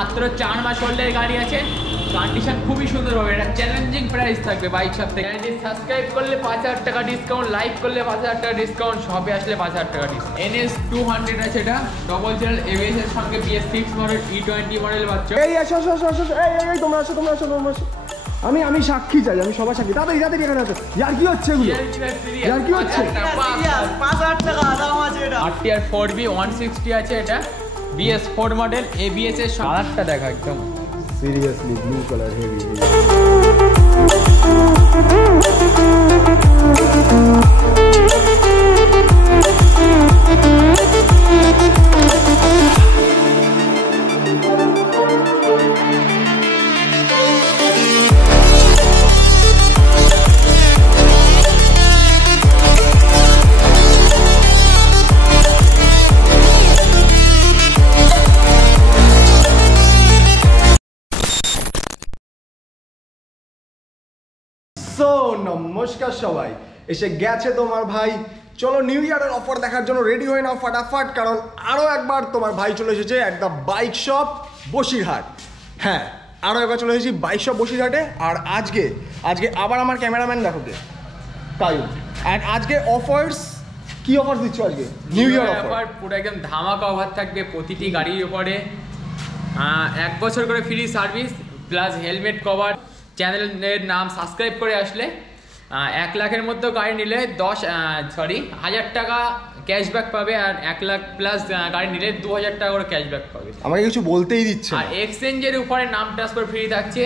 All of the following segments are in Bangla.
মাত্র 4 মাস ওল্ডের গাড়ি আছে, কন্ডিশন খুবই সুন্দর হবে। এটা চ্যালেঞ্জিং প্রাইস থাকবে বাইক শপ থেকে। সাবস্ক্রাইব করলে 5000 টাকা ডিসকাউন্ট, লাইক করলে 5000 টাকা ডিসকাউন্ট, শপে আসলে 5000 টাকা ডিসকাউন্ট। NS 200 আছে, এটা ডবল চ্যানেল ABS এর সঙ্গে BS6 মডেল E20 মডেল বাচ্চা। এই আসো তোমরা আসো আমি সাক্ষী চাই, আমি সবার সাক্ষী। তাড়াতাড়ি এখানে আসো। ইয়ার কি হচ্ছে এগুলো? ইয়ার কি হচ্ছে? 5000 টাকা দাম আছে এটা। RTR 4B 160 আছে, এটা BS4 মডেল ABS এর কালারটা দেখা একদম সিরিয়াসলি ব্লু কালার হেভি। নমস্কার সবাই, এসে গেছে তোমার ভাই। চলো নিউ ইয়ারের অফার দেখার জন্য রেডি হয়ে নাও ফাটাফাট, কারণ আরও একবার তোমার ভাই চলে এসেছে একটা বাইক শপ বসিরহাট। হ্যাঁ, আরও একবার চলে এসেছি বাইক শপ বসিরহাটে। আর আজকে আবার আমার ক্যামেরাম্যান দেখো কে, তাই। অ্যান্ড আজকে অফার্স, কি অফার দিচ্ছ আজকে? নিউ ইয়ার অফার পুরো একদম ধামাকা অফার থাকবে প্রতিটি গাড়ির উপরে। 1 বছর করে free service plus helmet cover. চ্যানেলের নাম সাবস্ক্রাইব করে আসলে 1 লাখের মধ্যে গাড়ি নিলে 1000 টাকা ক্যাশব্যাক পাবে, আর 1 লাখ প্লাস গাড়ি নিলে 2000 টাকা করে ক্যাশব্যাক পাবে। আমাকে কিছু বলতেই দিচ্ছে। আর এক্সচেঞ্জের উপরে নাম ট্রান্সফার ফ্রি থাকছে।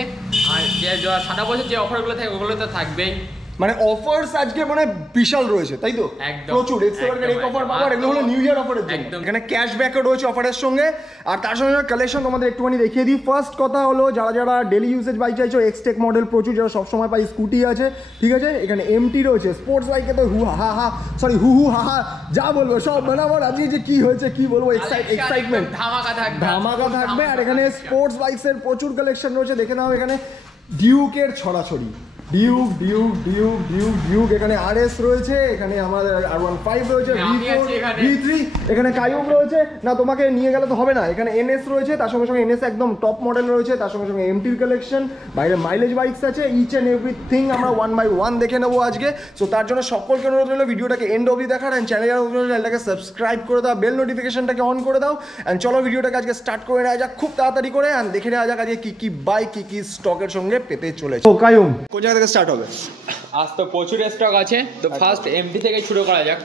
আর যে সারা বছর যে অফারগুলো থাকে ওগুলো তো থাকবেই। মানে অফার্স আজকে মানে বিশাল রয়েছে, তাই তো? একদম প্রচুর এক্সট্রাঅর্ডিনারি অফার পাবো। আর এগুলো হলো নিউ ইয়ার অফারের জন্য। এখানে ক্যাশব্যাকও রয়েছে অফারের সঙ্গে, আর তার সঙ্গে কালেকশন তোমাদের একটুখানি দেখিয়ে দিই। ফার্স্ট কথা হলো, যারা ডেলি ইউজেজ বাইক চাইছো, এক্সটেক মডেল প্রচুর, যারা সবসময় পাই স্কুটি আছে, ঠিক আছে। এখানে MT রয়েছে, স্পোর্টস বাইকে তো হু হা যা বলবো সব বানাবার। আজকে যে কি হয়েছে কি বলবো, এক্সাইটমেন্ট ধামাকা থাকবে। আর এখানে স্পোর্টস বাইকসের প্রচুর কালেকশন রয়েছে, দেখে নাও। এখানে ডিউকের ছড়াছড়ি, ডিউক, এখানে RS রয়েছে, এখানে আমাদের R15 রয়েছে, V4, V3, এখানে কায়ুম রয়েছে। না তোমাকে নিয়ে গেলে তো হবে না। এখানে NS রয়েছে, তার সঙ্গে NS একদম টপ মডেল রয়েছে, তার সঙ্গে MTর কালেকশন, বাইরে মাইলেজ বাইকস আছে। ইচ অ্যান্ড এভরিথিং আমরা 1 by 1 দেখে নেবো আজকে। সো তার জন্য সকলকে অনুরোধ রইল ভিডিওটাকে এন্ড অবধি দেখার। অ্যান্ড চ্যানেলটাকে সাবস্ক্রাইব করে দাও, বেল নোটিফিকেশনটাকে অন করে দাও। অ্যান্ড চলো ভিডিওটাকে আজকে স্টার্ট করে নেওয়া যাক খুব তাড়াতাড়ি করে। অ্যান্ড দেখে নেওয়া যাক আজকে কি বাইক কি স্টকের সঙ্গে পেতে চলেছে। ও কায়ুম, কোন জায়গা থেকে স্টার্ট হবে? আজ তো প্রচুর স্টক আছে, তো ফার্স্ট MT থেকে শুরু করা যাক।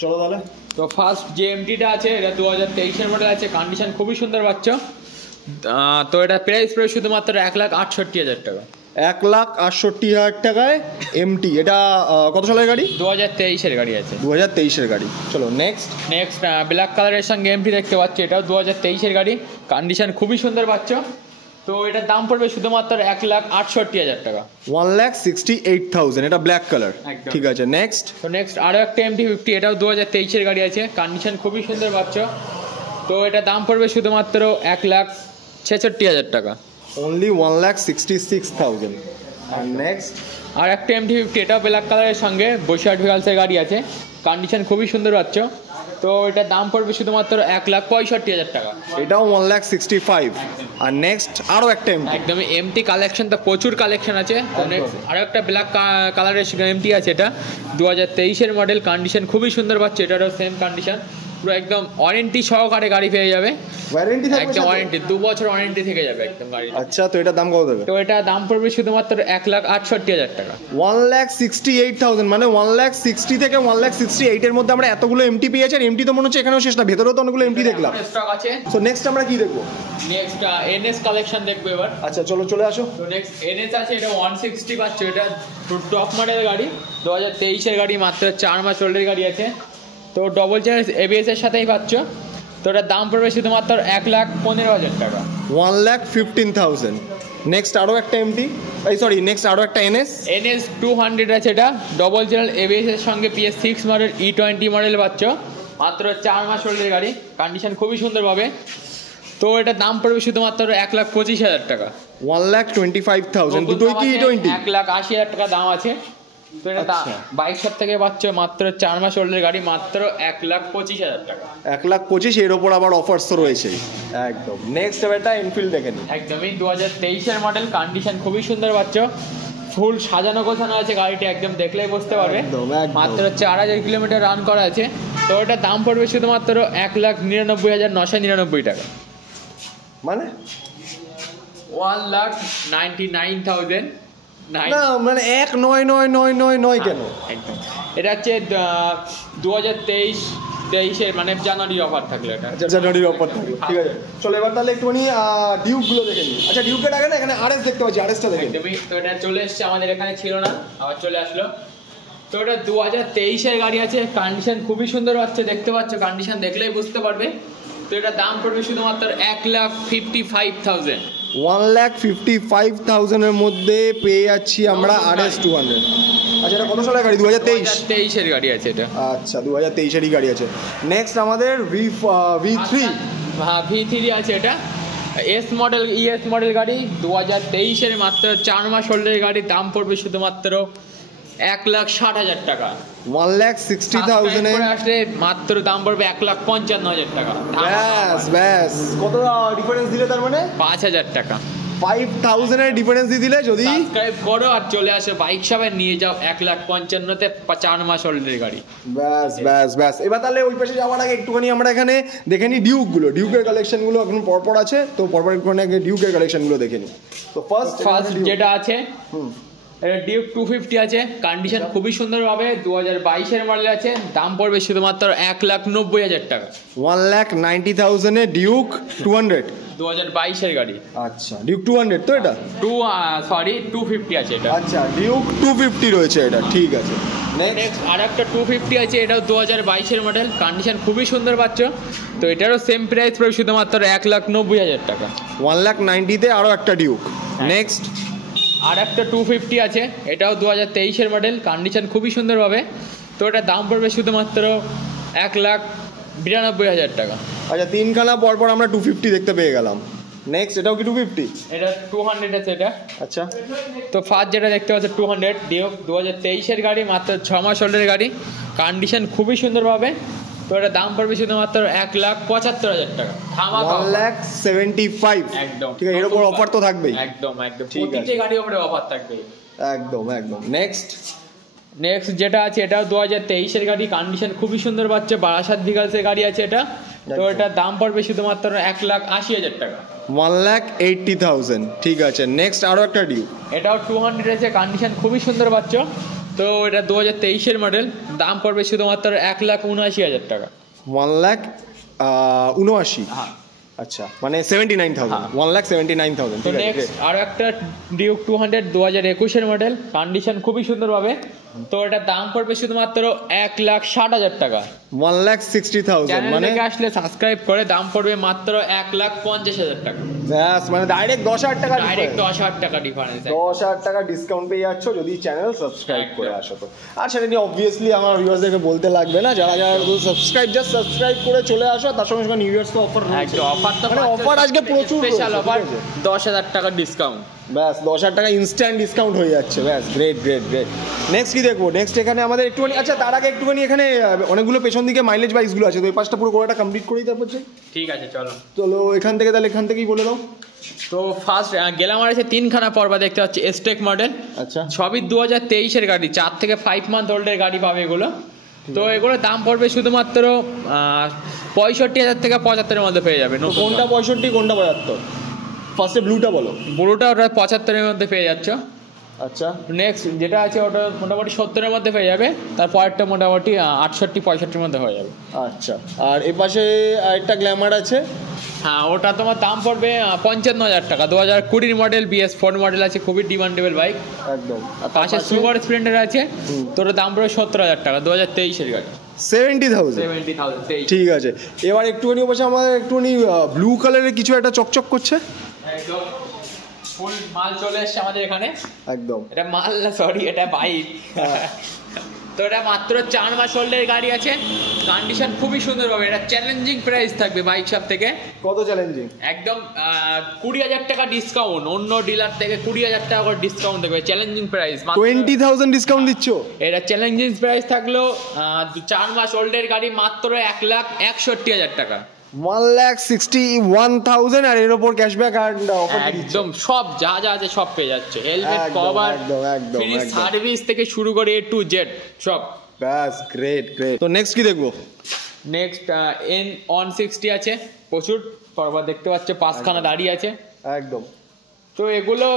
চলো তাহলে। তো ফার্স্ট যে MTটা আছে, এটা 2023 মডেল আছে, কন্ডিশন খুবই সুন্দর বাচ্চা। তো এটা প্রাইস পড়ে শুধুমাত্র 1,68,000 টাকা। 1,68,000 টাকায় MT। এটা কত সালের গাড়ি? 2023 এর গাড়ি আছে। 2023 এর গাড়ি। চলো নেক্সট ব্ল্যাক কালারের সঙ্গে MT দেখতে পাচ্ছি, এটাও 2023 এর গাড়ি, কন্ডিশন খুবই সুন্দর বাচ্চা। তো এটার দাম পড়বে শুধুমাত্র 1,68,000 টাকা। 1,68,000, এটা ব্ল্যাক কালার, ঠিক আছে। নেক্সট আরো একটা MT50, এটাও 2023 এর গাড়ি আছে, কন্ডিশন খুবই সুন্দর বাচ্চা। তো এটা দাম পড়বে শুধুমাত্র 1,66,000 টাকা। অনলি 1,66,000। আর নেক্সট আর একটা MT50, এটাও ব্ল্যাক কালারের সঙ্গে বসিরহাট ভিকালসের গাড়ি আছে, কন্ডিশন খুবই সুন্দর বাচ্চা। তো এটার দাম পড়বে শুধুমাত্র 1,65,000 টাকা। এটাও 1,65,000। আর নেক্সট আরো একটা একদমই MT কালেকশন, তো প্রচুর কালেকশন আছে। তো নেক্সট আরো একটা ব্ল্যাক কালারের MT আছে, এটা 2023 এর মডেল, কন্ডিশন খুবই সুন্দর পাচ্ছে। এটারও সেম কন্ডিশন, পুরো একদম ওয়ারেন্টি সহকারে গাড়ি পেয়ে যাবে। ওয়ারেন্টি থাকবে একদম ওয়ারেন্টি, 2 বছর ওয়ারেন্টি থেকে যাবে একদম গাড়ি। আচ্ছা, তো এটার দাম কত দেবে? তো এটা দাম পড়বে শুধুমাত্র 1,68,000 টাকা। 1,68,000, মানে 1,60,000 থেকে 1,68,000 এর মধ্যে আমরা এতগুলো MT পেয়েছি। আর MT তো মনে হচ্ছে এখানেও শেষ না, ভেতরেও তো অনেকগুলো MT দেখলাম স্টক আছে। সো নেক্সট আমরা কি দেখবো? নেক্সট NS কালেকশন দেখবো এবার। আচ্ছা চলে আসো। তো নেক্সট NS আছে, এটা 160 পাচ্ছে, এটা টপ মডেলের গাড়ি, 2023 এর গাড়ি, মাত্র 4 মাস ওল্ডের গাড়ি আছে। তো ডবল চ্যানেল ABS এর সাথেই পাচ্ছ। তো এটার দাম পড়বে শুধুমাত্র 1,15,000 টাকা। 1,15,000। নেক্সট আরো একটা MT, নেক্সট আরো একটা NS 200 আছে, এটা ডবল চ্যানেল ABS এর সঙ্গে PS6 মডেল E20 মডেল পাচ্ছ, মাত্র 4 মাস ওল্ডের গাড়ি, কন্ডিশন খুবই সুন্দর পাবে। তো এটার দাম পড়বে শুধুমাত্র 1,25,000 টাকা। 1,25,000। দুটোই কি E20? 1,80,000 টাকা দাম আছে। তো এটা বাইক শপ থেকে পাচ্ছ মাত্র 4 মাস ওল্ডের গাড়ি মাত্র 1,25,000 টাকা। 1,25,000 এর ওপর আবার অফার্স তো রয়েছে একদম। নেক্সট এটা এনফিল্ড দেখে নিই। একদমই 2023 এর মডেল, কন্ডিশন খুবই সুন্দর পাচ্ছ, ফুল সাজানো গোছানো আছে গাড়িটি, একদম দেখলেই বুঝতে পারবে। মাত্র 4000 কিলোমিটার রান করা আছে। তো এটার দাম পড়বে শুধুমাত্র 1,99,999 টাকা, মানে 1,99,000। না মানে 1,99,999 কেন? একদম এটা হচ্ছে 2023 মানে জানুয়ারির অফার থাকলে এটা জানুয়ারির অফার থাকবে। ঠিক আছে চলো এবার তাহলে একটুখানি ডিউক গুলো দেখে নিই। আচ্ছা ডিউকের আগে না এখানে আরএস দেখতে পাচ্ছি, আরএসটা দেখে নিই। একদমই। তো এটা চলে এসেছে, আমাদের এখানে ছিল না, আবার চলে আসলো। তো এটা 2023 এর গাড়ি আছে, কন্ডিশন খুবই সুন্দর হচ্ছে, দেখতে পাচ্ছ, কন্ডিশন দেখলেই বুঝতে পারবে। তো এটা দাম পড়বে শুধুমাত্র 1,55,000। 1,55,000 এর মধ্যে পেয়ে যাচ্ছি আমরা RS 200। আচ্ছা এটা কত সালের গাড়ি? 2023 এর গাড়ি আছে এটা। আচ্ছা 2023 এরই গাড়ি আছে। নেক্সট আমাদের V3। হ্যাঁ V3 আছে এটা, এস মডেল ইএস মডেল গাড়ি 2023 এর মাত্র 4 মাস ওল্ডের গাড়ি, দাম পড়বে শুধুমাত্র 1,60,000 টাকা। 1,60,000 এ আসলে মাত্র দাম পড়বে 1,55,000 টাকা। ব্যাস কত ডিফারেন্স দিলে তার মানে? 5,000 টাকা। 5,000 এর ডিফারেন্স দিয়ে দিলে যদি সাবস্ক্রাইব করো আর চলে আসো বাইক শপে, নিয়ে যাও 1,55,000 তে 4 মাস ওল্ডের গাড়ি। ব্যাস এবার তাহলে ওই পাশে যাওয়ার আগে একটুখানি আমরা এখানে দেখে নিই ডিউকগুলো, ডিউকের কালেকশনগুলো এখন পরপর আছে। তো পরপর একটুখানি আগে ডিউকের কালেকশনগুলো দেখে নিই। তো ফার্স্ট যেটা আছে এটা ডিউক 250 আছে, কন্ডিশন খুবই সুন্দর পাবে, 2022 এর মডেল আছে, দাম পড়বে শুধুমাত্র 1,90,000 টাকা। 1,90,000 এ ডিউক 200 2022 এর গাড়ি। আচ্ছা ডিউক 200 তো এটা 250 আছে এটা। আচ্ছা ডিউক 250 রয়েছে এটা, ঠিক আছে। নেক্সট আরেকটা 250 আছে, এটাও 2022 এর মডেল, কন্ডিশন খুবই সুন্দর পাচ্ছ। তো এটারও সেম প্রাইস পড়বে শুধুমাত্র 1,90,000 টাকা। 1,90,000 তে আরো একটা ডিউক। নেক্সট আর একটা 250 আছে, এটাও 2023 এর মডেল, কন্ডিশন খুবই সুন্দর পাবে। তো এটার দাম পড়বে শুধুমাত্র 1,92,000 টাকা। আচ্ছা তিনখানা পরপর আমরা 250 দেখতে পেয়ে গেলাম। নেক্সট এটাও কি 250? এটা 200 আছে এটা। আচ্ছা তো ফার্স্ট যেটা দেখতে পাচ্ছ 200 ডিউক 2023 এর গাড়ি, মাত্র 6 মাস ওল্ডের গাড়ি, কন্ডিশন খুবই সুন্দর পাবে। তো এটা দাম পড়বে শুধুমাত্র 1,75,000 টাকা। 1,75,000 একদম ঠিক আছে, এর উপর অফার তো থাকবেই। একদম ঠিক আছে, প্রতিটি গাড়ির উপরে অফার থাকবে একদম। নেক্সট যেটা আছে এটাও 2023 এর গাড়ি, কন্ডিশন খুবই সুন্দর পাচ্ছে, বারাসাত ভিগালসের গাড়ি আছে এটা। তো এটার দাম পড়বে শুধুমাত্র 1,80,000 টাকা। 1,80,000 ঠিক আছে। নেক্সট আরো একটা ডিউ, এটাও 200 আছে, কন্ডিশন খুবই সুন্দর পাচ্ছ। তো এটা 2023 এর মডেল, দাম পড়বে শুধুমাত্র 1,79,000 টাকা। 1,79,000 হ্যাঁ আচ্ছা মানে 79,000 1,79,000 তো ঠিক আছে। নেক্সট আরো একটা ডিউক 200 2021 এর মডেল, কন্ডিশন খুবই সুন্দর পাবে। তো এটার দাম পড়বে শুধুমাত্র 1,60,000 টাকা। 1,60,000 মানে আসলে সাবস্ক্রাইব করে দাম পড়বে মাত্র 1,50,000 টাকা। ব্যাস মানে ডাইরেক্ট 10,000 টাকা, ডাইরেক্ট 10,000 টাকা ডিফারেন্স, 10,000 টাকা ডিসকাউন্ট পেয়ে যাচ্ছ যদি চ্যানেল সাবস্ক্রাইব করে আসো। তো আর সেটা নিয়ে অবভিয়াসলি আমার ভিউয়ার্সদেরকে বলতে লাগবে না, যারা সাবস্ক্রাইব করে চলে আসো, তার সঙ্গে সঙ্গে নিউ ইয়ার্স তো অফার রয়েছে। অফার তো মানে অফার আজকে প্রচুর স্পেশাল অফার, 10,000 টাকা ডিসকাউন্ট। ব্যাস 10,000 টাকা ইনস্ট্যান্ট ডিসকাউন্ট হয়ে যাচ্ছে। ব্যাস গ্রেট। নেক্সট কি দেখবো? নেক্সট এখানে আমাদের একটুখানি, আচ্ছা তার আগে একটুখানি এখানে অনেকগুলো পেছন দিকে মাইলেজ বাইকসগুলো আছে, তো এই পাশটা পুরো গোড়াটা কমপ্লিট করেই তারপর যাই। ঠিক আছে চলো এখান থেকে, তাহলে এখান থেকেই বলে দাও। তো ফার্স্ট গেলাম আর আছে তিনখানা পর্বা দেখতে পাচ্ছি এসটেক মডেল। আচ্ছা সবই 2023 এর গাড়ি, 4 থেকে 5 মান্থ ওল্ডের গাড়ি পাবে এগুলো। তো এগুলোর দাম পড়বে শুধুমাত্র 65,000 থেকে 75,000 এর মধ্যে পেয়ে যাবে। কোনটা 65 কোনটা 75? ফার্স্টে ব্লুটা বলো। ব্লুটা ওটা 75 এর মধ্যে পেয়ে যাচ্ছ। আচ্ছা নেক্সট যেটা আছে ওটা মোটামুটি 70 এর মধ্যে পেয়ে যাবে, তারপরটা মোটামুটি 68-65 এর মধ্যে হয়ে যাবে। আচ্ছা আর এ পাশে আরেকটা গ্ল্যামার আছে, হ্যাঁ ওটা তোমার দাম পড়বে 55,000 টাকা। 2020 মডেল BS4 মডেল আছে, খুবই ডিমান্ডেবল বাইক একদম। পাশে সুপার স্প্লেন্ডার আছে, তোর দাম পড়বে 70,000 টাকা, 2023 এর গাড়ি। 70,000 ঠিক আছে। এবার একটুখানি বসে আমাদের একটুখানি ব্লু কালারের কিছু একটা চকচক করছে, একদম ফুল মাল চলে এসেছে আমাদের এখানে। একদম এটা মাল না, সরি এটা বাইক। তো এটা মাত্র 4 মাস ওল্ডের গাড়ি আছে, কন্ডিশন খুবই সুন্দর হবে। এটা চ্যালেঞ্জিং প্রাইস থাকবে বাইক শপ থেকে। কত চ্যালেঞ্জিং? একদম 20,000 টাকা ডিসকাউন্ট, অন্য ডিলার থেকে 20,000 টাকা করে ডিসকাউন্ট থাকবে। চ্যালেঞ্জিং প্রাইস 20,000 ডিসকাউন্ট দিচ্ছ? এটা চ্যালেঞ্জিং প্রাইস থাকলো 4 মাস ওল্ডের গাড়ি মাত্র 1,61,000 টাকা। 1,61,000 আর এর উপর ক্যাশব্যাক আর অফার একদম সব যা যা আছে সব পেয়ে যাচ্ছে, হেলমেট, কভার, ফ্রি সার্ভিস থেকে শুরু করে A to Z সব। ব্যাস, গ্রেট গ্রেট। তো নেক্সট কি দেখবো? নেক্সট N160 আছে, প্রচুর পরবার দেখতে পাচ্ছ, 5খানা দাঁড়িয়ে আছে একদম। তো এগুলো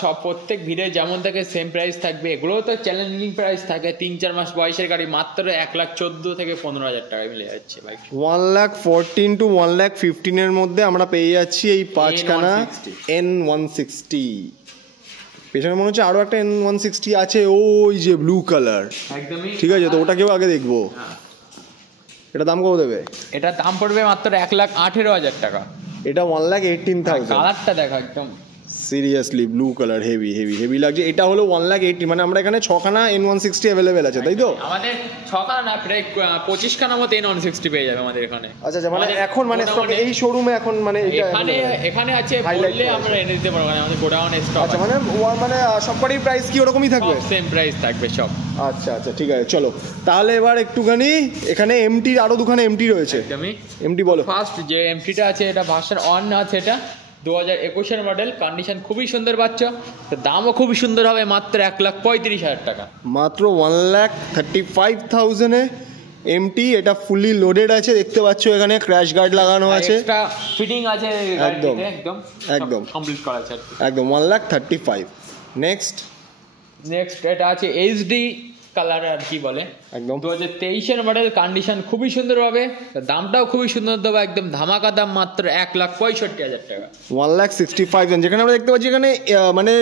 সব প্রত্যেক ভিড়ে যেমন থাকে সেম প্রাইস থাকবে। এগুলো তো চ্যালেঞ্জিং প্রাইস থাকে, 3-4 মাস বয়সের গাড়ি মাত্র 1,14,000 থেকে 15,000 টাকায় মিলে যাচ্ছে ভাই। 1,14,000 to 1,15,000 এর মধ্যে আমরা পেয়ে যাচ্ছি এই 5খানা N160। পেছনে মনে হচ্ছে আরো একটা N160 আছে, ওই যে ব্লু কালার। একদমই ঠিক আছে, তো ওটাকেও আগে দেখবো। এটা দাম কত দেবে? এটা দাম পড়বে মাত্র 1,18,000 টাকা। এটা 1,18,000। কালারটা দেখো একদম seriously blue colour, heavy heavy heavy লাগছে। এটা হলো 1,18,000, মানে আমরা এখানে 6খানা N160 অ্যাভেলেবেল আছে, তাই তো? আমাদের 6খানা না, প্রায় 25খানা মতো N160 পেয়ে যাবে আমাদের এখানে। আচ্ছা আচ্ছা, মানে এখন মানে স্টকে এই শোরুমে এখন মানে এখানে আছে, বললে আমরা এনে দিতে পারবো, মানে আমাদের গোডাউনে স্টক। আচ্ছা, মানে সবকটাই প্রাইস কি ওরকমই থাকবে? সেম প্রাইস থাকবে সব। আচ্ছা আচ্ছা, ঠিক আছে, চলো তাহলে এবার একটুখানি এখানে এমটি, আরো দুখানা এমটি রয়েছে। একদমই। এমটি বলো। ফার্স্ট যে এমটিটা আছে এটা ভার্সন 1 আছে, এটা 2021-এর মডেল, কন্ডিশন খুবই সুন্দর পাচ্ছ। তো দামও খুবই সুন্দর হবে, মাত্র 1,35,000 টাকা। মাত্র 1,35,000 এ এমটি। এটা ফুলি লোডেড আছে, দেখতে পাচ্ছ এখানে ক্র্যাশ গার্ড লাগানো আছে, এক্সট্রা ফিটিং আছে একদম একদম একদম কমপ্লিট করা আছে একদম। 1,35,000। নেক্সট এটা আছে এইচডি কালার আর কি বলে, একদম 2023-এর মডেল, কন্ডিশন খুবই সুন্দর হবে, দামটাও খুবই সুন্দর দেবো, একদম ধামাকা দাম, মাত্র 1,65,000 টাকা। 1,65,000। যেখানে আমরা দেখতে পাচ্ছি এখানে মানে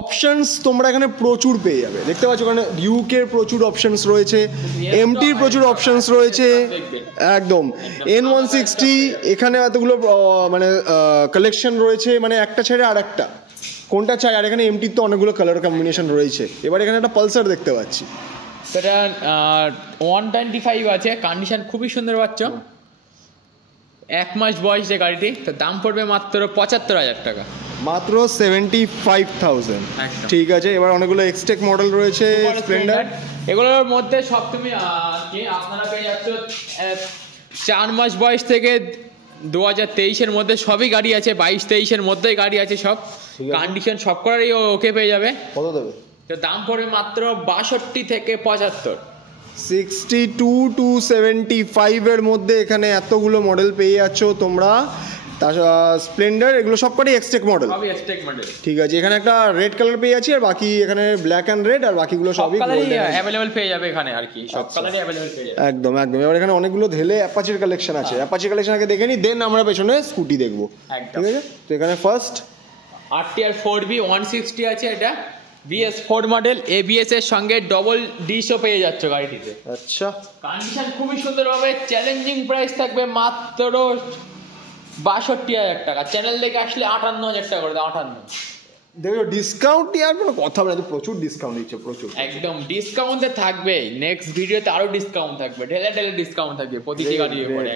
অপশনস তোমরা এখানে প্রচুর পেয়ে যাবে। দেখতে পাচ্ছ এখানে ডিউকের প্রচুর অপশনস রয়েছে, এমটির প্রচুর অপশনস রয়েছে, একদম। N160 এখানে এতগুলো মানে কালেকশন রয়েছে, মানে একটা ছেড়ে আর একটা কোনটা চাই। আর এখানে এমটির তো অনেকগুলো কালার কম্বিনেশন রয়েছে। এবার এখানে একটা পালসার দেখতে পাচ্ছি, সেটা 125 আছে, কন্ডিশন খুবই সুন্দর পাচ্ছ, 1 মাস বয়স যে গাড়িটি। তো দাম পড়বে মাত্র 75,000 টাকা। মাত্র 75,000। ঠিক আছে, এবার অনেকগুলো এক্সটেক মডেল রয়েছে, স্প্লেন্ডার। এগুলোর মধ্যে সব তুমি আপনারা পেয়ে যাচ্ছ 4 মাস বয়স থেকে 2023-এর মধ্যে সবই গাড়ি আছে, 22-23-এর মধ্যেই গাড়ি আছে সব, কন্ডিশন সব করারই ওকে পেয়ে যাবে। কত দেবে? তো দাম পড়বে মাত্র 62 থেকে 75। 62 to 75 এর মধ্যে এখানে এতগুলো মডেল পেয়ে যাচ্ছ তোমরা। স্প্লেন্ডার এগুলো সবকটাই এক্সটেক মডেল, সবই এক্সটেক মডেল। ঠিক আছে, এখানে একটা রেড কালার পেয়ে যাচ্ছি, আর বাকি এখানে ব্ল্যাক এন্ড রেড, আর বাকিগুলো সবই অ্যাভেলেবল পেয়ে যাবে এখানে আর কি, সব কালারই অ্যাভেলেবল পেয়ে যাবে। একদম একদম। এবার এখানে অনেকগুলো ধেলে অ্যাপাচির কালেকশন আছে, অ্যাপাচির কালেকশন আগে দেখে নি, দেন আমরা পেছনে স্কুটি দেখবো, ঠিক আছে? তো এখানে ফার্স্ট RTR 4B 160 আছে, এটা BS4 মডেল, ABS এর সঙ্গে ডবল ডিশও পেয়ে যাচ্ছ গাড়িটিতে। আচ্ছা, কন্ডিশন খুবই সুন্দর হবে, চ্যালেঞ্জিং প্রাইস থাকবে মাত্র 62,000 টাকা। চ্যানেল থেকে আসলে 58,000 টাকা করে দাও, 58। দেখো ডিসকাউন্ট আর কোনো কথা বলে, প্রচুর ডিসকাউন্ট দিচ্ছে, প্রচুর একদম ডিসকাউন্টে থাকবে। নেক্সট ভিডিওতে আরো ডিসকাউন্ট থাকবে, ঢেলে ঢেলে ডিসকাউন্ট থাকবে প্রতিটি গাড়ির উপরে।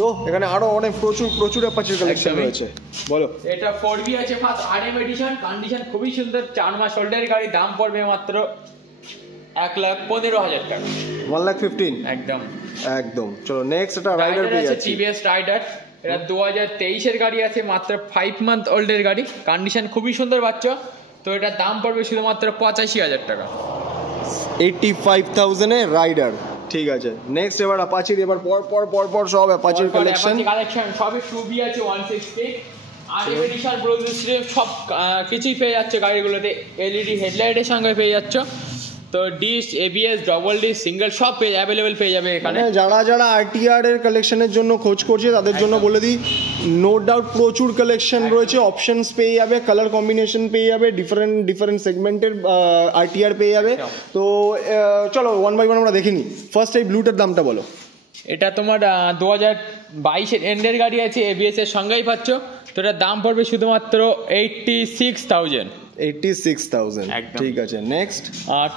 তো এখানে আরো অনেক প্রচুর অ্যাপাচির কালেকশন রয়েছে, বলো। এটা 4B আছে, ফার্স্ট RM এডিশন, কন্ডিশন খুবই সুন্দর, 4 মাস ওল্ডের গাড়ি, দাম পড়বে মাত্র 1,15,000 টাকা। 1,15,000 একদম একদম। চলো নেক্সট একটা রাইডার পেয়ে যাচ্ছি, TVS রাইডার। এটা 2023-এর গাড়ি আছে, মাত্র 5 মান্থ ওল্ডের গাড়ি, কন্ডিশন খুবই সুন্দর পাচ্ছ। তো এটার দাম পড়বে শুধুমাত্র 85,000 টাকা। 85,000 এ রাইডার, ঠিক আছে। নেক্সট এবার অ্যাপাচির, এবার পর সব অ্যাপাচির কালেকশন সবই 2B আছে 160, RM এডিশন, ব্লুটুথ সিস্টেম সব কিছুই পেয়ে যাচ্ছে গাড়িগুলোতে। LED হেডলাইটের সঙ্গে পেয়ে যাচ্ছ। তো dish, ABS, double dish, single সব অ্যাভেলেবেল পেয়ে যাবে এখানে। যারা RTR এর কালেকশনের জন্য খোঁজ করছে তাদের জন্য বলে দিই, নো ডাউট প্রচুর কালেকশন রয়েছে, অপশনস পেয়ে যাবে, কালার কম্বিনেশন পেয়ে যাবে, ডিফারেন্ট সেগমেন্টের RTR পেয়ে যাবে। তো চলো ওয়ান বাই ওয়ান আমরা দেখে নিই। ফার্স্ট এই ব্লুটার দামটা বলো। এটা তোমার 2022-এর এন্ডের গাড়ি আছে, ABS এর সঙ্গেই পাচ্ছ। তো এটার দাম পড়বে শুধুমাত্র 86,000। 86,000 একদম। ঠিক আছে নেক্সট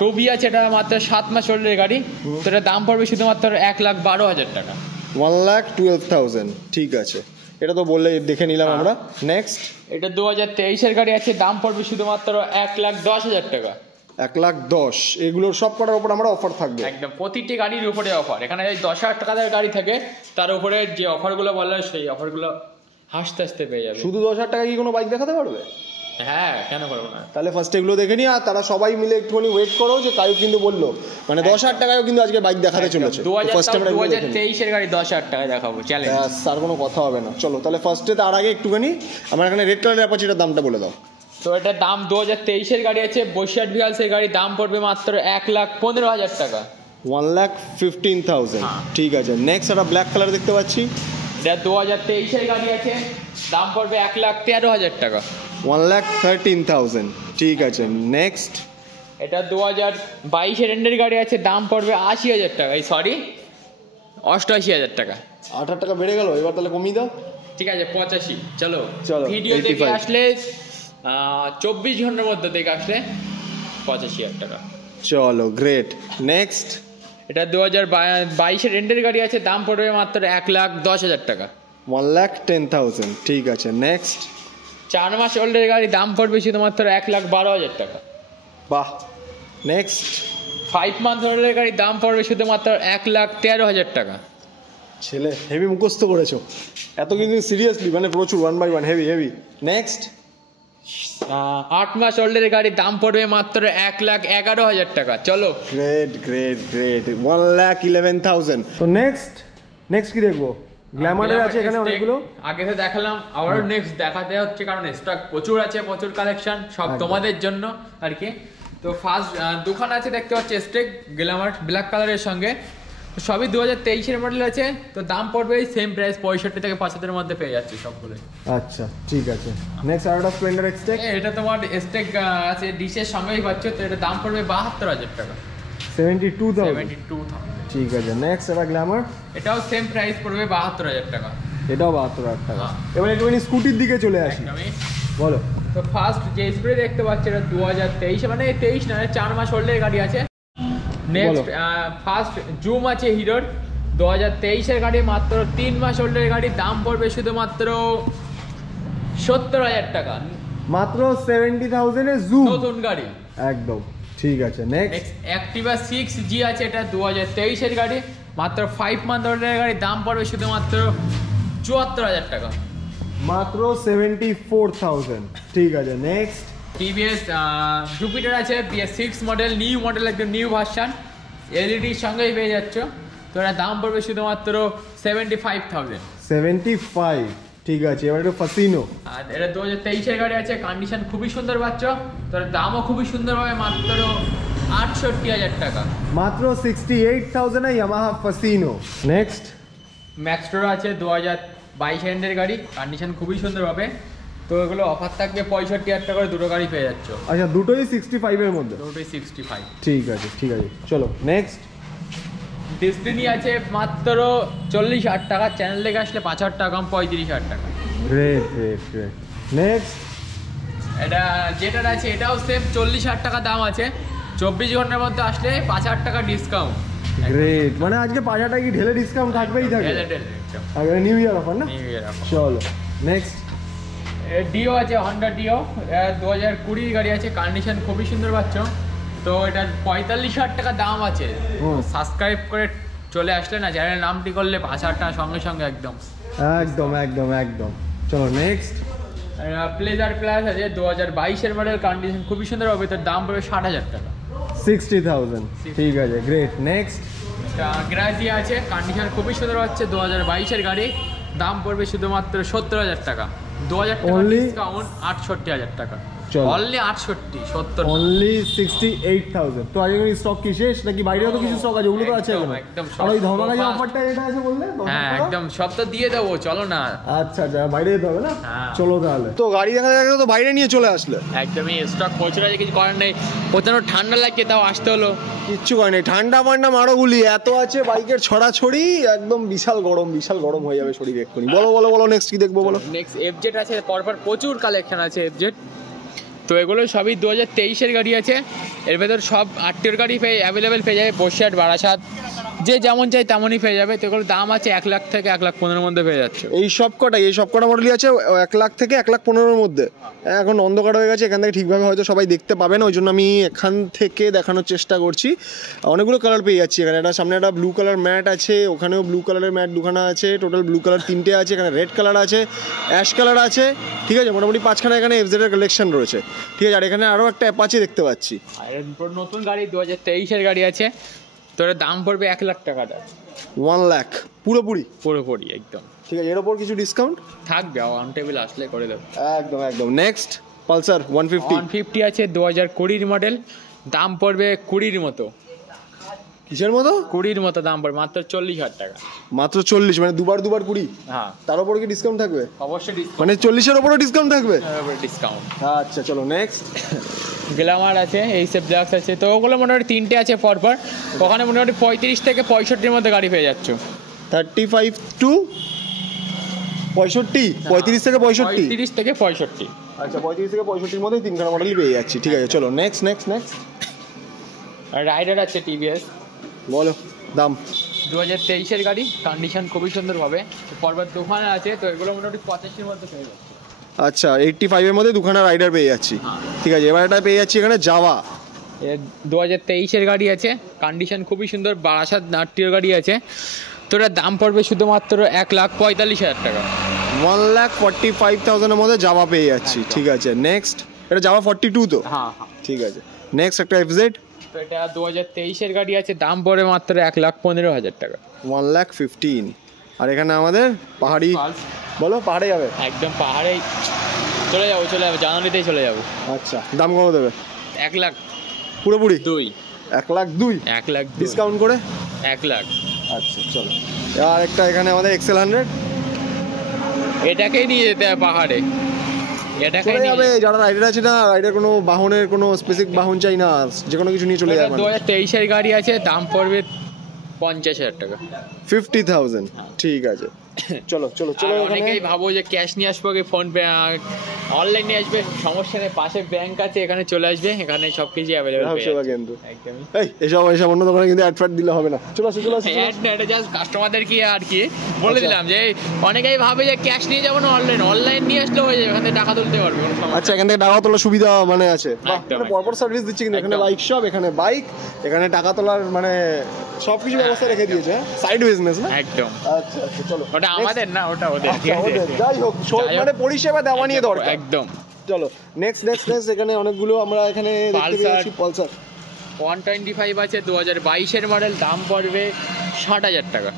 টবি আছে, এটা মাত্র 7 মাস ওল্ডের গাড়ি, তো এটার দাম পড়বে শুধুমাত্র 1,12,000 টাকা। 1,12,000 ঠিক আছে, এটা তো বললে দেখে নিলাম আমরা। নেক্সট এটা 2023-এর গাড়ি আছে, দাম পড়বে শুধুমাত্র 1,10,000 টাকা। 1,10,000 এগুলোর সব কটার উপর আমরা অফার থাকবে। একদম প্রতিটি গাড়ির উপরে অফার, এখানে 10,000 টাকার গাড়ি থাকে তার উপরে যে অফারগুলো বলা হয় সেই অফারগুলো হাসতে হাসতে পেয়ে যাবে। শুধু 10,000 টাকা কি কোনো বাইক দেখাতে পারবে? হ্যাঁ, কেন করবো না। তাহলে ফার্স্ট এগুলো দেখে নি, আর তারা সবাই মিলে একটুখানি ওয়েট করো, যে কায়ু কিন্তু বললো মানে 10,000 টাকায়ও কিন্তু আজকে বাইক দেখাতে চলেছে। ফার্স্ট আমরা 2023-এর গাড়ি 10,000 টাকায় দেখাবো, চ্যালেঞ্জ। আর কোনো কথা হবে না। চলো তাহলে ফার্স্টে তার আগে একটুখানি আমার এখানে রেড কালারের অ্যাপাচিটার দামটা বলে দাও। তো এটার দাম 2023-এর গাড়ি আছে, 62 ভিয়ালসের গাড়ি, দাম পড়বে মাত্র 1,15,000 টাকা। 1,15,000 ঠিক আছে। নেক্সট একটা ব্ল্যাক কালার দেখতে পাচ্ছি, এটা 2023-এর গাড়ি আছে, দাম পড়বে 1,13,000 টাকা। 1,13,000 ঠিক আছে। নেক্সট এটা 2022-এর এন্ডের গাড়ি আছে, দাম পড়বে 80,000 টাকা, এই সরি 88,000 টাকা। 8,000 টাকা বেড়ে গেল, এবার তাহলে কমিয়ে দাও। ঠিক আছে 85। চলো চলো, ভিডিও দেখে 85 আসলে 24 ঘন্টার মধ্যে দেখে আসলে 85,000 টাকা। চলো গ্রেট। নেক্সট এটা 2022-এর এন্ডের গাড়ি আছে, দাম পড়বে মাত্র 1,10,000 টাকা। 1,10,000 ঠিক আছে। নেক্সট 4 মাস ওল্ডের গাড়ি, দাম পড়বে শুধুমাত্র 1,12,000 টাকা। বাহ। নেক্সট 5 মান্থ ওল্ডের গাড়ি, দাম পড়বে শুধুমাত্র 1,13,000 টাকা। ছেলে হেভি মুখস্থ করেছো, এত কিন্তু সিরিয়াসলি মানে প্রচুর, 1 by 1 হেভি হেভি। নেক্সট 8 মাস ওল্ডের গাড়ি, দাম পড়বে মাত্র 1,11,000 টাকা। চলো গ্রেট গ্রেট গ্রেট, 1,11,000। তো নেক্সট কি দেখবো? গ্ল্যামারের আছে এখানে অনেকগুলো, আগে তো দেখালাম, আবারও নেক্সট দেখাতে হচ্ছে কারণ স্টক প্রচুর আছে, প্রচুর কালেকশন, সব তোমাদের জন্য আর কি। তো ফার্স্ট দুখান আছে দেখতে পাচ্ছি স্টেক গ্ল্যামার ব্ল্যাক কালারের সঙ্গে, তো সবই 2023-এর মডেল আছে, তো দাম পড়বে সেম প্রাইস 65 থেকে 75-এর মধ্যে পেয়ে যাচ্ছে সবগুলো। আচ্ছা ঠিক আছে। নেক্সট আরেকটা স্প্লেন্ডার এক্সটেক, এটা তোমার স্টেক আছে ডিশের সঙ্গেই পাচ্ছ, তো এটা দাম পড়বে 72,000 টাকা। 72,000 ঠিক আছে। নেক্সট একটা গ্ল্যামার, এটাও সেম প্রাইস পড়বে 72,000 টাকা। এটাও 72,000 টাকা। এবার একটুখানি স্কুটির দিকে চলে আসি, একদমই। বলো। তো ফার্স্ট যে স্প্রে দেখতে পাচ্ছি এটা 2023, মানে 23 না, 4 মাস ওল্ডের গাড়ি আছে। নেক্সট ফার্স্ট জুম আছে হিরোর, 2023-এর গাড়ি, মাত্র 3 মাস ওল্ডের গাড়ি, দাম পড়বে শুধুমাত্র 70,000 টাকা। মাত্র 70,000 এ জুম, নতুন গাড়ি একদম ঠিক আছে। নেক্সট অ্যাক্টিভা 6G আছে, এটা 2023-এর গাড়ি, মাত্র 5 মান্থ ওল্ডের গাড়ি, দাম পড়বে শুধুমাত্র 74,000 টাকা। মাত্র 74,000 ঠিক আছে। নেক্সট টিভিএস জুপিটার আছে, PS6 মডেল, নিউ মডেল, একদম নিউ ভার্সন, এলইডির সঙ্গেই পেয়ে যাচ্ছ, তো এটা দাম পড়বে শুধুমাত্র 75,000। 75 ঠিক আছে। এবার একটু ফাসিনো, আর এটা 2023-এর গাড়ি আছে, কন্ডিশন খুবই সুন্দর পাচ্ছ, তো এর দামও খুবই সুন্দর হবে, মাত্র 68,000 টাকা। মাত্র 68,000 এ ইয়ামাহা ফাসিনো। নেক্সট ম্যাক্সটোর আছে 2022 এন্ডের গাড়ি, কন্ডিশন খুবই সুন্দর হবে, তো এগুলো অফার থাকবে 65,000 টাকা করে, দুটো গাড়ি পেয়ে যাচ্ছ। আচ্ছা, দুটোই 65 এর মধ্যে, দুটোই 65। ঠিক আছে ঠিক আছে। চলো নেক্সট ডেস্টিনি আছে মাত্র 40,000 টাকা, চ্যানেল থেকে আসলে 5,000 টাকা কম, 35,000 টাকা। Great great great. নেক্সট এটা যেটা আছে এটাও সেম 40,000 টাকা দাম আছে, 24 ঘন্টার মধ্যে আসলে 5,000 টাকা ডিসকাউন্ট। গ্রেট, মানে আজকে 5,000 টাকা কি ঢেলে ডিসকাউন্ট থাকবেই থাকবে, আর নিউ ইয়ার অফার না। চলো নেক্সট ডিও আছে, হন্ডা ডিও 2020 গাড়ি আছে, কন্ডিশন খুবই সুন্দর পাচ্ছ, তো এটা 45,000 টাকা দাম আছে। সাবস্ক্রাইব করে চলে আসলে না, চ্যানেলের নামটি করলে 5,000 টাকা সঙ্গে সঙ্গে একদম একদম একদম একদম। চলো নেক্সট প্লেজার প্লাস আছে, 2022-এর মডেল, কন্ডিশন খুবই সুন্দর হবে, তার দাম পড়বে 60,000 টাকা। 60,000 ঠিক আছে। গ্রেট। নেক্সট গ্রাজিয়া আছে, কন্ডিশন খুবই সুন্দর হচ্ছে, 2022-এর গাড়ি, দাম পড়বে শুধুমাত্র 70,000 টাকা। 2,000 টাকা Only? ডিসকাউন্ট, 68,000 টাকা। চলো। Only 68, 70 only 68,000। তো আজকে স্টক কি শেষ নাকি বাইরেও তো কিছু স্টক আছে? ওগুলো তো আছে একদম, এখনো। একদম সব আর ওই ধমাকাজা সব অফারটা এটা আছে বললে? হ্যাঁ একদম সব তো দিয়ে দেবো, চলো না। আচ্ছা আচ্ছা, বাইরে যেতে হবে না? হ্যাঁ। চলো তাহলে। তো গাড়ি দেখা দেখা তো বাইরে নিয়ে চলে আসলে। একদমই স্টক প্রচুর আছে, কিছু করার নেই, প্রচন্ড ঠান্ডা লাগছে তাও আসতে হলো। কিচ্ছু হয় নাই, ঠান্ডা ফান্ডা মারোগুলি এত আছে, বাইকের ছড়াছড়ি, একদম বিশাল গরম হয়ে যাবে শরীর এক্ষুনি। বলো বলো বলো নেক্সট কি দেখবো বলো। নেক্সট এফজেড আছে, পরপর প্রচুর কালেকশন আছে এফজেড, তো এগুলো সবই 2023-এর গাড়ি আছে। এর ভেতর সব আরটিওর গাড়ি অ্যাভেলেবেল পেয়ে যাবে, বসিরহাট, বারাসাত, যে যেমন চাই তেমনই পেয়ে যাবে। তো এগুলোর দাম আছে 1 লাখ থেকে 1,15,000 মধ্যে পেয়ে যাচ্ছে। এই সব কটা মডেলই আছে 1 লাখ থেকে 1,15,000 মধ্যে। এখন অন্ধকার হয়ে গেছে, এখান থেকে ঠিকভাবে হয়তো সবাই দেখতে পাবে না, ওই জন্য আমি এখান থেকে দেখানোর চেষ্টা করছি। অনেকগুলো কালার পেয়ে যাচ্ছি এখানে। একটা সামনে একটা ব্লু কালার ম্যাট আছে, ওখানেও ব্লু কালারের ম্যাট দুখানা আছে, টোটাল ব্লু কালার 3টে আছে, এখানে রেড কালার আছে, অ্যাশ কালার আছে, ঠিক আছে। মোটামুটি 5খানা এখানে এফজেড এর কালেকশন রয়েছে, ঠিক আছে। আর এখানে আরও একটা অ্যাপাচি দেখতে পাচ্ছি। আর নতুন গাড়ি 2023-এর গাড়ি আছে, তো এর দাম পড়বে 1 লাখ টাকাটা। 1 লাখ পুরোপুরি একদম, ঠিক আছে। এর ওপর কিছু ডিসকাউন্ট থাকবে, অন টেবিল আসলে করে দেবো। একদম। নেক্সট পালসার 150 আছে 2020 মডেল, দাম পড়বে 20-র মতো। কিসের মতো? 20-র মতো দাম পড়বে, মাত্র 40,000 টাকা। মাত্র 40, মানে দুবার 20? হ্যাঁ, তার উপর কি ডিসকাউন্ট থাকবে? অবশ্যই মানে 40-এর উপরও ডিসকাউন্ট থাকবে? ডিসকাউন্ট। আচ্ছা চলো নেক্সট। গ্ল্যামার আছে, এইসব ব্ল্যাক্স আছে, তো ওগুলো মোটামুটি 3টে আছে পরপর। ওখানে মোটামুটি 35 থেকে 65-র মধ্যে গাড়ি পেয়ে যাচ্ছ। 35 টু 65, 35 থেকে 65? 35 থেকে 65। আচ্ছা 35 থেকে 65-র মধ্যে 3খানা মডেলই পেয়ে যাচ্ছি, ঠিক আছে। চলো নেক্সট। আর রাইডার আছে টিভিএস, বলো দাম। 2023-এর গাড়ি, কন্ডিশন খুবই সুন্দর হবে। পরপর দোকানে আছে, তো এগুলো মোটামুটি 85-র মধ্যে পেয়ে যাচ্ছে। আচ্ছা 85-এর মধ্যে দুখানা রাইডার পেয়ে যাচ্ছি, ঠিক আছে। এবার এটা পেয়ে যাচ্ছি এখানে জাভা। 2023-এর গাড়ি আছে, কন্ডিশন খুবই সুন্দর, বারাসাত আরটিওর গাড়ি আছে। তো এটার দাম পড়বে শুধুমাত্র 1,45,000 টাকা। 1,45,000-এর মধ্যে জাভা পেয়ে যাচ্ছি, ঠিক আছে। নেক্সট, এটা জাভা 42 তো? হ্যাঁ, ঠিক আছে। নেক্সট একটা এফজেড। তো এটা 2023-এর গাড়ি আছে, দাম পড়ে মাত্র 1,15,000 টাকা। 1,15,000। আর এখানে আমাদের পাহাড়ি, বলো পাহাড়ে যাবে? একদম পাহাড়ে চলে যাবো, জানুয়ারিতেই চলে যাবো। আচ্ছা দাম কত দেবে? 1 লাখ পুরোপুরি 2। 1,02,000 1 লাখ ডিসকাউন্ট করে 1 লাখ। আচ্ছা চলো। আর একটা এখানে আমাদের এক্সেল 100, এটাকেই নিয়ে যেতে হবে পাহাড়ে, এটাকেই চলে যাবে। যারা রাইডার আছে না, রাইডার কোনো বাহনের কোনো স্পেসিফিক বাহন চাই না, যে কোনো কিছু নিয়ে চলে যাবে। 2023-এর গাড়ি আছে, দাম পড়বে 50,000 টাকা। 50,000, ঠিক আছে। চলো। অনেকেই ভাবো যে ক্যাশ নিয়ে আসবো কি ফোন পে, অনলাইন নিয়ে আসবে, সমস্যা নেই, পাশে ব্যাংক আছে, এখানে চলে আসবে, এখানে সবকিছু অ্যাভেলেবল পেয়ে যাবে। কিন্তু একদমই এসব অন্য দোকানে কিন্তু অ্যাড দিলে হবে না। চলো এটা জাস্ট কাস্টমারদের কি আর কি বলে দিলাম যে অনেকেই ভাবে যে ক্যাশ নিয়ে যাবো না, অনলাইন নিয়ে আসলে হয়ে যাবে, এখান থেকে টাকা তুলতে পারবে, কোনো সমস্যা। আচ্ছা এখান থেকে টাকা তোলার সুবিধা মানে আছে, একদম। পরপর সার্ভিস দিচ্ছি কিন্তু এখানে বাইক শপ, এখানে বাইক, এখানে টাকা তোলার মানে সবকিছু ব্যবস্থা রেখে দিয়েছে, সাইড বিজনেস না একদম। আচ্ছা চলো, ওটা আমাদের না, ওটা ওদের, ঠিক আছে। যাই হোক, মানে পরিষেবা দেওয়া নিয়ে দরকার একদম। চলো নেক্সট। এখানে অনেকগুলো আমরা এখানে দেখতে পেয়েছি। পালসার 125 আছে, 2022-এর মডেল, দাম পড়বে 60,000 টাকা।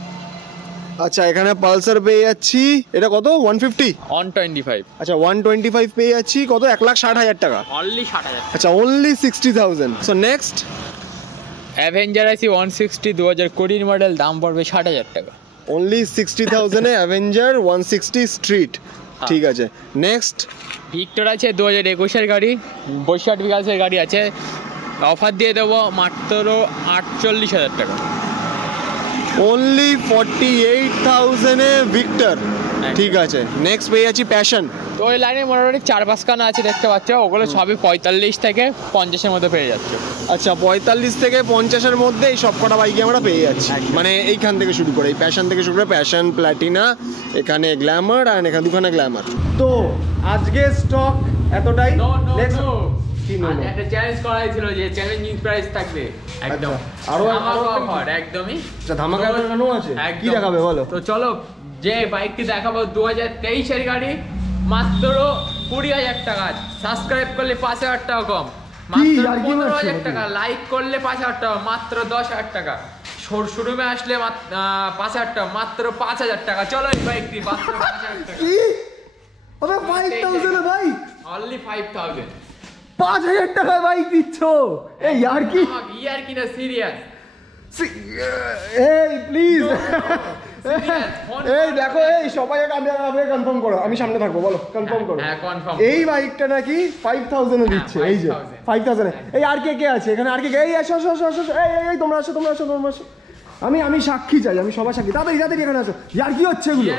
আচ্ছা এখানে পালসার পেয়ে যাচ্ছি, এটা কত? 150? 125। আচ্ছা 125 পেয়ে যাচ্ছি, কত? 1,60,000 টাকা। অনলি 60,000। আচ্ছা অনলি 60,000। সো নেক্সট অ্যাভেঞ্জার আছে 160, 2020-এর মডেল, দাম পড়বে 60,000 টাকা। অনলি 60,000-এ অ্যাভেঞ্জার 160 স্ট্রিট, ঠিক আছে। নেক্সট ভিক্টর আছে 2021-এর গাড়ি, বসিরহাট বিকাশের গাড়ি আছে, অফার দিয়ে দেবো মাত্র 48,000 টাকা। অনলি 48,000-এ ভিক্টর, ঠিক আছে। নেক্সট পেয়ে যাচ্ছি প্যাশন। তো ওই লাইনে মোটামুটি 4-5খানা আছে দেখতে পাচ্ছ, ওগুলো সবই 45 থেকে 50-এর মধ্যে পেয়ে যাচ্ছে। আচ্ছা 45 থেকে 50-এর মধ্যে এই সব কটা বাইকে আমরা পেয়ে যাচ্ছি, মানে এইখান থেকে শুরু করে, এই প্যাশন থেকে শুরু করে, প্যাশন, প্ল্যাটিনা, এখানে গ্ল্যামার, আর এখানে দুখানা গ্ল্যামার। তো আজকে স্টক এতটাই। একটা চ্যালেঞ্জ করা হয়েছিল যে চ্যালেঞ্জিং প্রাইস থাকবে একদম, আরো অফার একদমই। আচ্ছা ধামাকা কেন আছে? কি দেখাবে বলো? তো চলো, যে বাইকটি দেখাবো 2023-এর গাড়ি, মাত্র 20,000 টাকা। সাবস্ক্রাইব করলে 5,000 টাকা কম, মাত্র 15,000 টাকা। লাইক করলে 5,000 টাকা, মাত্র 10,000 টাকা। শোরুমে আসলে 5,000 টাকা, মাত্র 5,000 টাকা। চলো এই বাইকটি মাত্র 5,000 টাকা। আরে 5,000 এ বাইক, অনলি 5,000। 5,000 টাকায় বাইক দিচ্ছ? এই ইয়ার কি না, সিরিয়াস। এই প্লিজ, এই দেখো, এই সবাই আমি কনফার্ম করো, আমি সামনে থাকবো, বলো কনফার্ম করো। হ্যাঁ কনফার্ম। এই বাইকটা নাকি 5,000 এ দিচ্ছে, এই যে 5,000 এ। এই আর কে আছে এখানে? আর কে? এই আসো, এই তোমরা আসো। আমি সাক্ষী চাই, আমি সবার সাক্ষী। তাড়াতাড়ি এখানে আসো। ইয়ার কি হচ্ছে এগুলো?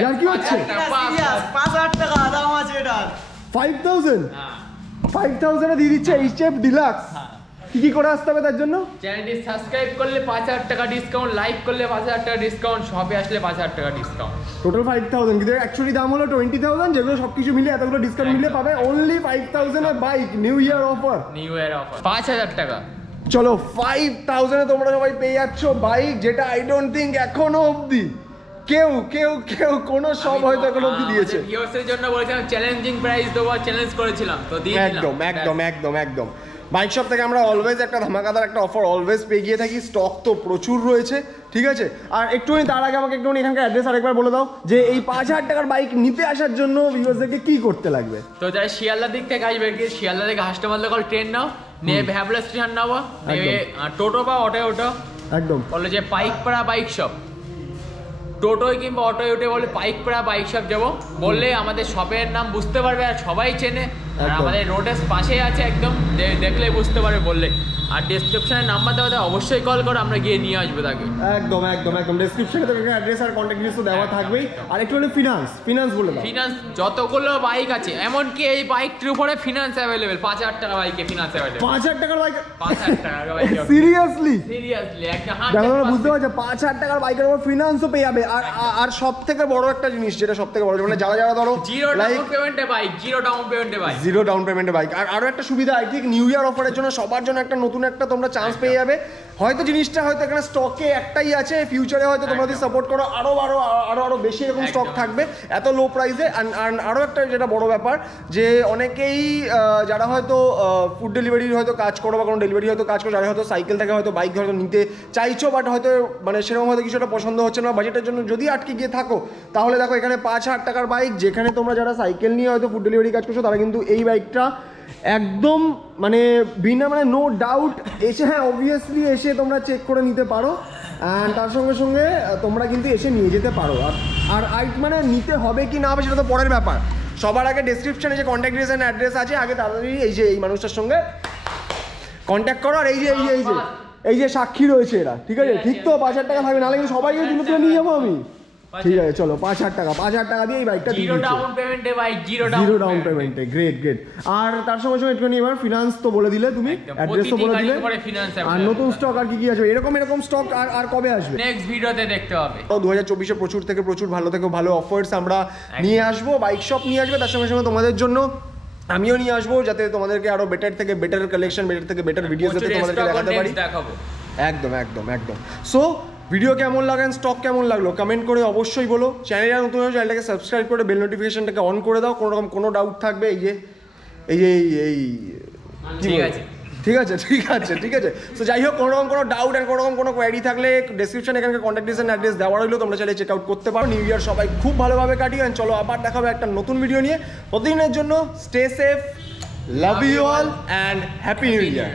ইয়ার কি হচ্ছে? 5,000 টাকা দাম আছে এটা। 5,000? 5000 এ দিয়ে দিচ্ছে এইচএফ ডিলাক্স। কি করে আসতে হবে তার জন্য? চ্যানেলটি সাবস্ক্রাইব করলে 5000 টাকা ডিসকাউন্ট, লাইক করলে 5000 টাকা ডিসকাউন্ট, শপে আসলে 5000 টাকা ডিসকাউন্ট। টোটাল 5000, কিন্তু অ্যাকচুয়ালি দাম হলো 20000, যেগুলো সবকিছু মিলে এতগুলো ডিসকাউন্ট মিলে পাবে অনলি 5000 এর বাইক, নিউ ইয়ার অফার। 5000 টাকা। চলো 5000 এ তোমরা সবাই পেয়ে যাচ্ছ বাইক, যেটা আই ডোন্ট থিঙ্ক এখনো অবধি কেউ কোনো সব হয়তো এখনো অবধি দিয়েছে। ভিউয়ার্সের জন্য বলেছিলাম চ্যালেঞ্জিং প্রাইস দেবো, চ্যালেঞ্জ করেছিলাম, তো দিয়ে দিলাম। একদম বাইক শপ থেকে আমরা অলওয়েজ একটা ধামাকাদার একটা অফার অলওয়েজ পেয়ে গিয়ে থাকি। স্টক তো প্রচুর রয়েছে, ঠিক আছে। আর একটুখানি তার আগে আমাকে একটুখানি এখানকার অ্যাড্রেস আরেকবার বলে দাও, যে এই 5000 টাকার বাইক নিতে আসার জন্য ভিউয়ার্সদেরকে কি করতে লাগবে? তো যারা শিয়ালদার দিক থেকে আসবে, শিয়ালদা থেকে হাসপাতাল লোকাল ট্রেন নাও, নিয়ে ভ্যাবলা স্টেশন নাও, নেবে টোটো বা অটো একদম বলে যে পাইকপাড়া বাইক শপ, টোটোয় কিংবা অটোয় উঠে বলে পাইকপাড়া বাইক শপ যাবো বললে আমাদের শপের নাম বুঝতে পারবে, আর সবাই চেনে, আর আমাদের রোডের পাশেই আছে, একদম দেখলেই বুঝতে পারবে বললে। আর ডেসক্রিপশনে নাম্বার দেওয়া, অবশ্যই কল করো, আমরা গিয়ে নিয়ে আসবো তাকে। একদম ডেসক্রিপশনে তো অ্যাড্রেস আর কন্ট্যাক্ট ডিটেইলস তো দেওয়া থাকবেই। আর একটু ফিনান্স বলে দাও। ফিনান্স যতগুলো বাইক আছে, এমনকি এই বাইকটির উপরে ফিনান্স অ্যাভেলেবেল, 5000 টাকা বাইকে ফিনান্স অ্যাভেলেবেল। 5000 টাকার বাইক? 5000 টাকার বাইক সিরিয়াসলি একটা দেখো, বুঝতে পারছো 5000 টাকার বাইকের উপর ফিনান্সও পেয়ে যাবে। আর সব থেকে বড় একটা জিনিস, যেটা সব থেকে বড়, মানে যারা ধরো জিরো ডাউন পেমেন্টে বাইক, জিরো ডাউন পেমেন্টে বাইক। আর আরো একটা সুবিধা, আই থিঙ্ক নিউ ইয়ার অফারের জন্য সবার জন্য একটা নতুন একটা তোমরা চান্স পেয়ে যাবে। হয়তো জিনিসটা হয়তো এখানে স্টকে একটাই আছে, ফিউচারে হয়তো তোমরা যদি সাপোর্ট করো আরো বেশি এরকম স্টক থাকবে এত লো প্রাইসে। আরো একটা যেটা বড় ব্যাপার, যে অনেকেই যারা হয়তো ফুড ডেলিভারির হয়তো কাজ করো বা কোনো ডেলিভারি হয়তো কাজ করো, যারা হয়তো সাইকেল থেকে হয়তো বাইক হয়তো নিতে চাইছো, বাট হয়তো মানে সেরকম হয়তো কিছুটা পছন্দ হচ্ছে না বাজেটের জন্য, যদি আটকে গিয়ে থাকো, তাহলে দেখো এখানে 5000 টাকার বাইক, যেখানে তোমরা যারা সাইকেল নিয়ে হয়তো ফুড ডেলিভারি কাজ করছো, তারা কিন্তু এই বাইকটা একদম মানে বিনা মানে নো ডাউট এসে, হ্যাঁ অবভিয়াসলি এসে তোমরা চেক করে নিতে পারো, অ্যান্ড তার সঙ্গে সঙ্গে তোমরা কিন্তু এসে নিয়ে যেতে পারো। আর মানে নিতে হবে কি না হবে সেটা তো পরের ব্যাপার। সবার আগে ডেসক্রিপশনে যে কন্ট্যাক্ট ডিটেইলস এন্ড অ্যাড্রেস আছে, আগে তাড়াতাড়ি এই মানুষটার সঙ্গে কন্ট্যাক্ট করো। আর এই যে সাক্ষী রয়েছে এরা, ঠিক আছে, ঠিক তো 5000 টাকা থাকবে, নাহলে কিন্তু সবাইকে তুলে নিয়ে যাবো আমি। ঠিক আছে, চলো 5000 টাকা দিয়ে এই বাইকটা জিরো ডাউন পেমেন্টে বাইক, জিরো ডাউন পেমেন্টে, গ্রেট। আর তার সঙ্গে সঙ্গে একটু এবার ফিনান্স তো বলে দিলে, তুমি অ্যাড্রেস তো বলে দিলে, আর নতুন স্টক আর কি আছে, এরকম স্টক আর কবে আসবে নেক্সট ভিডিওতে দেখতে হবে। 2024-এ প্রচুর ভালো থেকে ভালো অফার্স আমরা নিয়ে আসবো, বাইক শপ নিয়ে আসবে, তার সঙ্গে সঙ্গে তোমাদের জন্য আমিও নিয়ে আসবো, যাতে তোমাদেরকে আরো বেটার থেকে বেটার কালেকশন, বেটার থেকে বেটার ভিডিওস যাতে তোমাদেরকে দেখাতে পারি। একদম। সো ভিডিও কেমন লাগেন, স্টক কেমন লাগলো কমেন্ট করে অবশ্যই বলো। চ্যানেলটা নতুন হলে চ্যানেলটাকে সাবস্ক্রাইব করে বেল নোটিফিকেশনটাকে অন করে দাও। কোনো ডাউট থাকবে ঠিক আছে। সো যাই হোক, কোনো ডাউট আর কোনো কোয়ারি থাকলে ডেসক্রিপশনে এখানকার কন্ট্যাক্ট ডিটেইলস অ্যাড্রেস দেওয়া রইলো, তোমরা চাইলে চেক আউট করতে পারো। নিউ ইয়ার সবাই খুব ভালোভাবে কাটিয়ে, চলো আবার দেখা হবে একটা নতুন ভিডিও নিয়ে। প্রতিদিনের জন্য stay safe, love you all and happy new year.